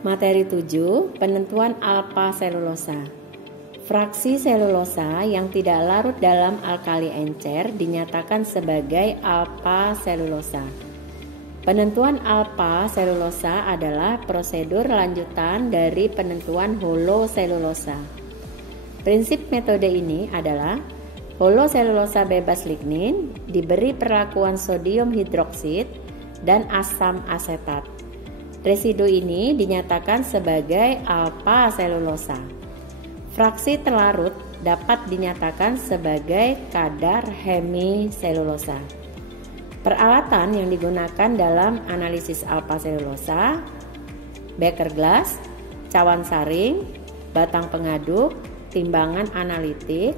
Materi 7, penentuan alfa selulosa. Fraksi selulosa yang tidak larut dalam alkali encer dinyatakan sebagai alfa selulosa. Penentuan alfa selulosa adalah prosedur lanjutan dari penentuan holo selulosa. Prinsip metode ini adalah holo selulosa bebas lignin diberi perlakuan sodium hidroksid dan asam asetat. Residu ini dinyatakan sebagai alfa selulosa. Fraksi terlarut dapat dinyatakan sebagai kadar hemiselulosa. Peralatan yang digunakan dalam analisis alfa selulosa: beker gelas, cawan saring, batang pengaduk, timbangan analitik,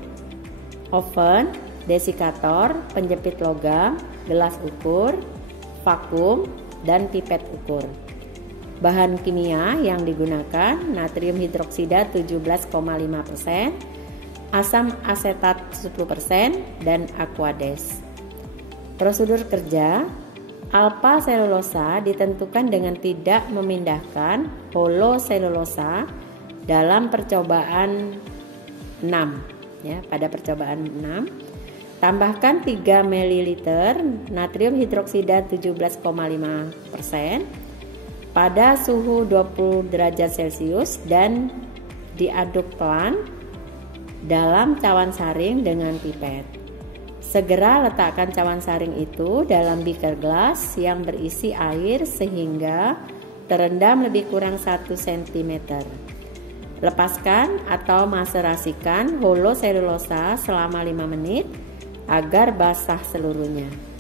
oven, desikator, penjepit logam, gelas ukur, vakum, dan pipet ukur. Bahan kimia yang digunakan natrium hidroksida 17,5%, asam asetat 10%, dan aquades. Prosedur kerja: alfa selulosa ditentukan dengan tidak memindahkan holo selulosa dalam percobaan 6. Pada percobaan 6, tambahkan 3 ml natrium hidroksida 17,5% pada suhu 20 derajat Celcius dan diaduk pelan dalam cawan saring dengan pipet. Segera letakkan cawan saring itu dalam beaker gelas yang berisi air sehingga terendam lebih kurang 1 cm. Lepaskan atau maserasikan holo selulosa selama 5 menit agar basah seluruhnya.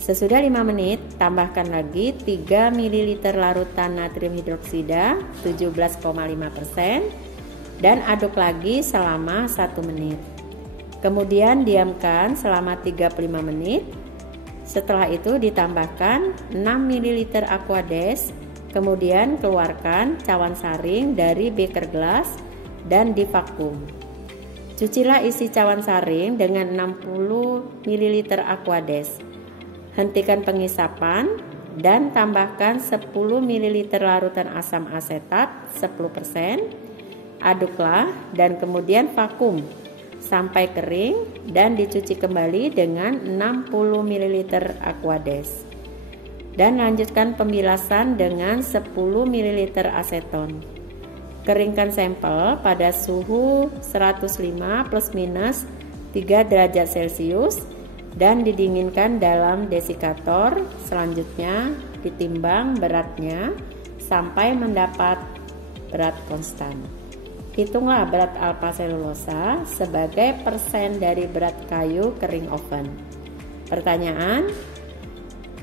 Sesudah 5 menit, tambahkan lagi 3 ml larutan natrium hidroksida 17,5% dan aduk lagi selama 1 menit. Kemudian diamkan selama 35 menit. Setelah itu ditambahkan 6 ml aquades, kemudian keluarkan cawan saring dari beker gelas dan divakum. Cucilah isi cawan saring dengan 60 ml aquades. Hentikan pengisapan dan tambahkan 10 ml larutan asam asetat 10%. Aduklah dan kemudian vakum sampai kering dan dicuci kembali dengan 60 ml aquades. Dan lanjutkan pembilasan dengan 10 ml aseton. Keringkan sampel pada suhu 105 plus minus 3 derajat Celcius dan didinginkan dalam desikator. Selanjutnya ditimbang beratnya sampai mendapat berat konstan. Hitunglah berat alfa selulosa sebagai persen dari berat kayu kering oven. Pertanyaan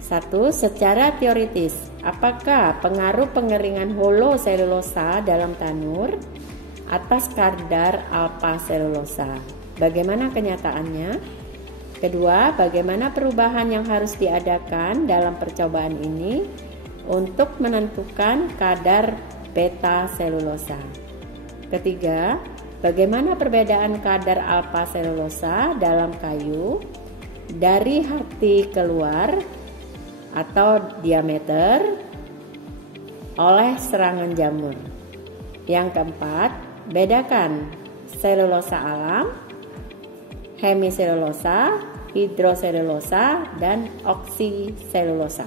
1. Secara teoritis, apakah pengaruh pengeringan holo selulosa dalam tanur atas kadar alfa selulosa? Bagaimana kenyataannya? Kedua, bagaimana perubahan yang harus diadakan dalam percobaan ini untuk menentukan kadar beta selulosa? Ketiga, bagaimana perbedaan kadar alfa selulosa dalam kayu dari hati keluar atau diameter oleh serangan jamur? Yang keempat, bedakan selulosa alam, hemiselulosa, hidroselulosa, dan oksiselulosa.